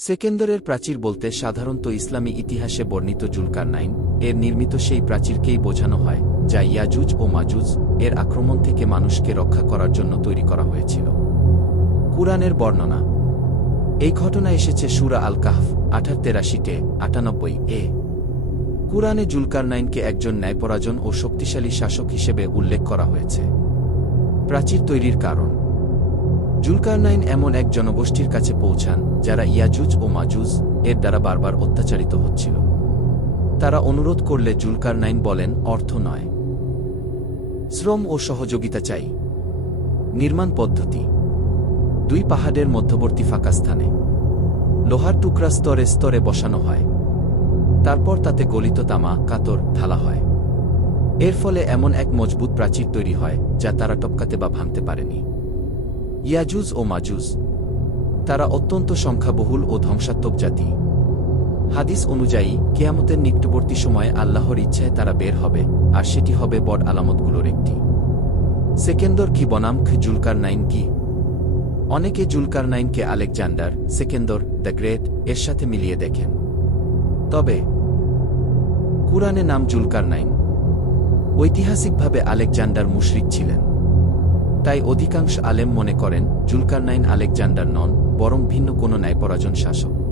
সেকেন্দরের প্রাচীর বলতে সাধারণত ইসলামী ইতিহাসে বর্ণিত জুলকার নাইন, এর নির্মিত সেই প্রাচীরকেই বোঝানো হয়, যা ইয়াজুজ ও মাজুজ, এর আক্রমণ থেকে মানুষকে রক্ষা করার জন্য তৈরি করা হয়েছিল। কুরআনের বর্ণনা। এই ঘটনা এসেছে সুরা আল কাহফ আঠার তেরাশিতে, আটানব্বই এ। কুরআনে জুলকারনাইনকে একজন ন্যায়পরাজন ও শক্তিশালী শাসক হিসেবে উল্লেখ করা হয়েছে। প্রাচীর তৈরির কারণ। জুলকারনাইন এমন এক জনগোষ্ঠীর কাছে পৌঁছান, যারা ইয়াজুজ ও মাজুজ এর দ্বারা বারবার অত্যাচারিত হচ্ছিল। তারা অনুরোধ করলে জুলকারনাইন বলেন, অর্থ নয়। শ্রম ও সহযোগিতা চাই। নির্মাণ পদ্ধতি। দুই পাহাড়ের মধ্যবর্তী ফাঁকা স্থানে। লোহার টুকরা স্তরে স্তরে বসানো হয়। তারপর তাতে গলিত তামা, কাতর ঢালা হয়। এর ফলে এমন এক মজবুত প্রাচীর তৈরি হয়, যা তারা টপকাতে বা ভাঙতে পারেনি। ইয়াজুজ ও মাজুজ। তারা অত্যন্ত সংখ্যাবহুল ও ধ্বংসাত্মক জাতি। হাদিস অনুযায়ী, কেয়ামতের নিকটবর্তী সময়ে আল্লাহর ইচ্ছায় তারা বের হবে, আর সেটি হবে বড আলামতগুলোর একটি। সেকেন্দর কি বনাম জুলকার নাইন কি? অনেকে জুলকার নাইনকে আলেকজান্ডার, সেকেন্দর, দ্য গ্রেট, এর সাথে মিলিয়ে দেখেন। তবে, কুরআনে নাম জুলকার নাইন ঐতিহাসিকভাবে আলেকজান্ডার মুশরিক ছিলেন। তাই অধিকাংশ আলেম মনে করেন জুলকার নাইন আলেকজান্ডার নন বরং ভিন্ন কোনো ন্যায়পরাজন শাসক।